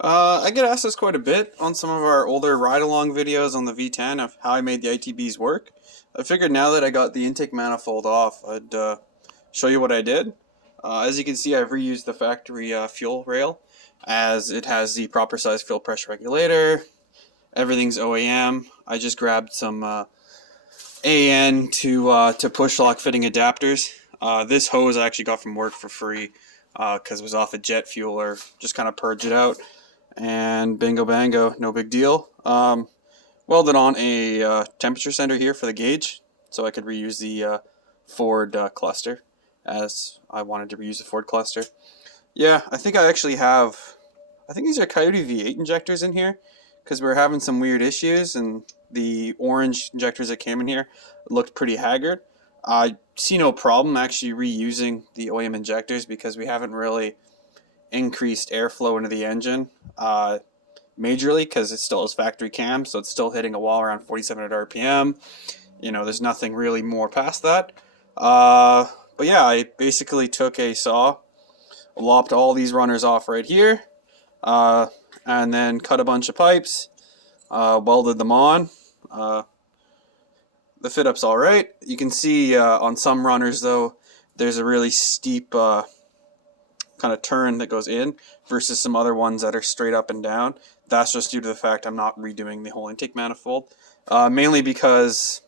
I get asked this quite a bit on some of our older ride-along videos on the V10 of how I made the ITBs work. I figured now that I got the intake manifold off, I'd show you what I did. As you can see, I've reused the factory fuel rail, as it has the proper size fuel pressure regulator. Everything's OEM. I just grabbed some AN to push lock fitting adapters. This hose I actually got from work for free because it was off a jet fueler. Just kind of purge it out. And bingo bango, no big deal. Welded on a temperature sensor here for the gauge, so I could reuse the Ford cluster, as I wanted to reuse the Ford cluster. Yeah, I think I actually have, I think these are Coyote V8 injectors in here, because we were having some weird issues, and the orange injectors that came in here looked pretty haggard. I see no problem actually reusing the OEM injectors, because we haven't really increased airflow into the engine majorly, because it still has factory cam, so it's still hitting a wall around 4,700 RPM. You know, there's nothing really more past that. But yeah, I basically took a saw, lopped all these runners off right here, and then cut a bunch of pipes, welded them on. The fit up's alright. You can see on some runners though, there's a really steep kind of turn that goes in versus some other ones that are straight up and down. That's just due to the fact I'm not redoing the whole intake manifold, mainly because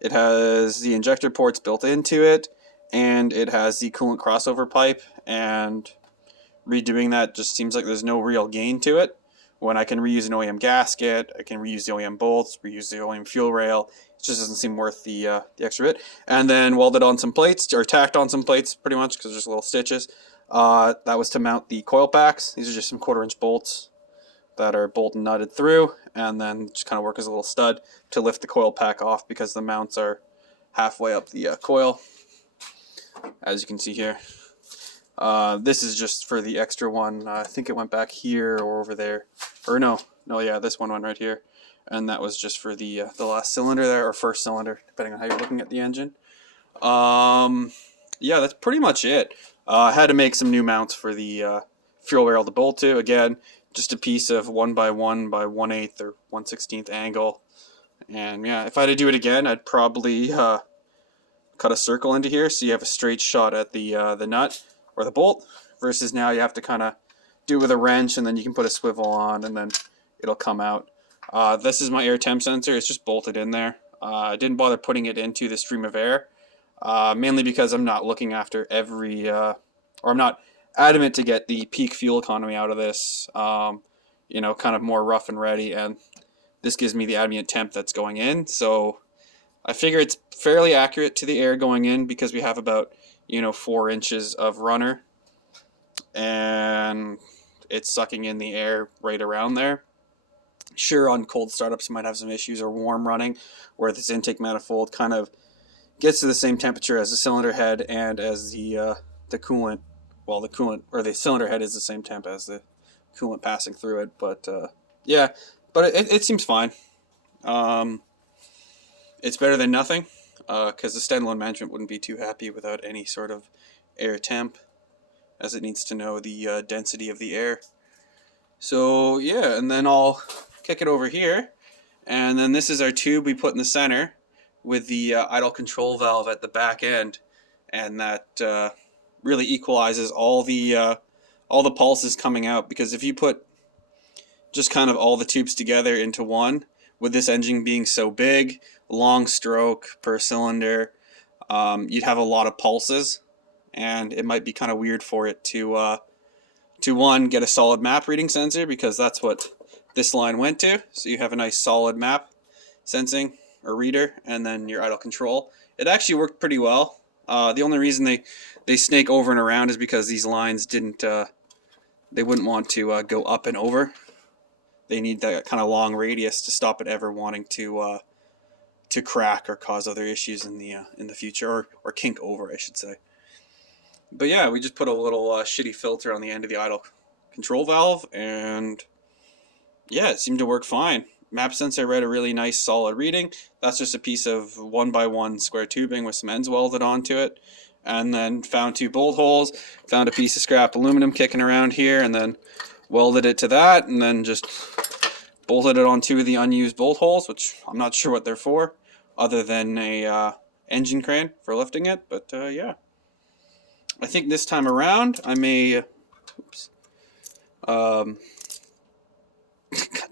it has the injector ports built into it, and it has the coolant crossover pipe, and redoing that just seems like there's no real gain to it. When I can reuse an OEM gasket, I can reuse the OEM bolts, reuse the OEM fuel rail. It just doesn't seem worth the extra bit. And then welded on some plates, or tacked on some plates pretty much, because there's little stitches. That was to mount the coil packs. These are just some 1/4-inch bolts that are bolt and nutted through, and then just kind of work as a little stud to lift the coil pack off, because the mounts are halfway up the coil, as you can see here. This is just for the extra one. I think it went back here or over there, or no, yeah, this one went right here, and that was just for the last cylinder there, or first cylinder, depending on how you're looking at the engine. Yeah, that's pretty much it. I had to make some new mounts for the fuel rail to bolt to. Again, just a piece of 1 by 1 by 1/8 or 1/16 angle. And yeah, if I had to do it again, I'd probably cut a circle into here so you have a straight shot at the nut or the bolt, versus now you have to kind of do it with a wrench, and then you can put a swivel on, and then it'll come out. This is my air temp sensor. It's just bolted in there. I didn't bother putting it into the stream of air, mainly because I'm not looking after every, or I'm not adamant to get the peak fuel economy out of this, you know, kind of more rough and ready, and this gives me the ambient temp that's going in, so I figure it's fairly accurate to the air going in, because we have about, you know, 4 inches of runner, and it's sucking in the air right around there. Sure, on cold startups you might have some issues, or warm running, where this intake manifold kind of gets to the same temperature as the cylinder head and as the coolant. Well, the coolant, or the cylinder head, is the same temp as the coolant passing through it. But yeah, but it seems fine. It's better than nothing, because the standalone management wouldn't be too happy without any sort of air temp, as it needs to know the density of the air. So yeah, and then I'll kick it over here, and then this is our tube we put in the center with the idle control valve at the back end, and that really equalizes all the pulses coming out, because if you put just kind of all the tubes together into one, with this engine being so big, long stroke per cylinder, you'd have a lot of pulses, and it might be kind of weird for it to one, get a solid map reading sensor, because that's what this line went to. So you have a nice solid map sensing or reader, and then your idle control. It actually worked pretty well. The only reason they snake over and around is because these lines didn't, they wouldn't want to go up and over. They need that kind of long radius to stop it ever wanting to crack or cause other issues in the future, or kink over, I should say. But yeah, we just put a little shitty filter on the end of the idle control valve, and yeah, it seemed to work fine. Map sensor read a really nice solid reading. That's just a piece of 1 by 1 square tubing with some ends welded onto it. And then found 2 bolt holes, found a piece of scrap aluminum kicking around here, and then welded it to that, and then just bolted it on 2 of the unused bolt holes, which I'm not sure what they're for, other than a engine crane for lifting it. But yeah, I think this time around I may. Oops. God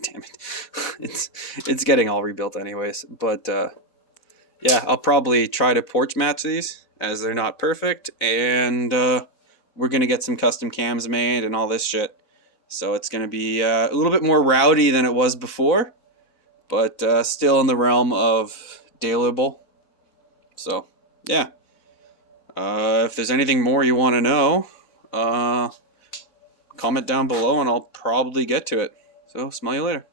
damn it, it's getting all rebuilt anyways. But yeah, I'll probably try to porch match these, as they're not perfect, and we're gonna get some custom cams made and all this shit. So it's gonna be a little bit more rowdy than it was before, but still in the realm of dailyable. So yeah, if there's anything more you want to know, comment down below and I'll probably get to it. So smell you later.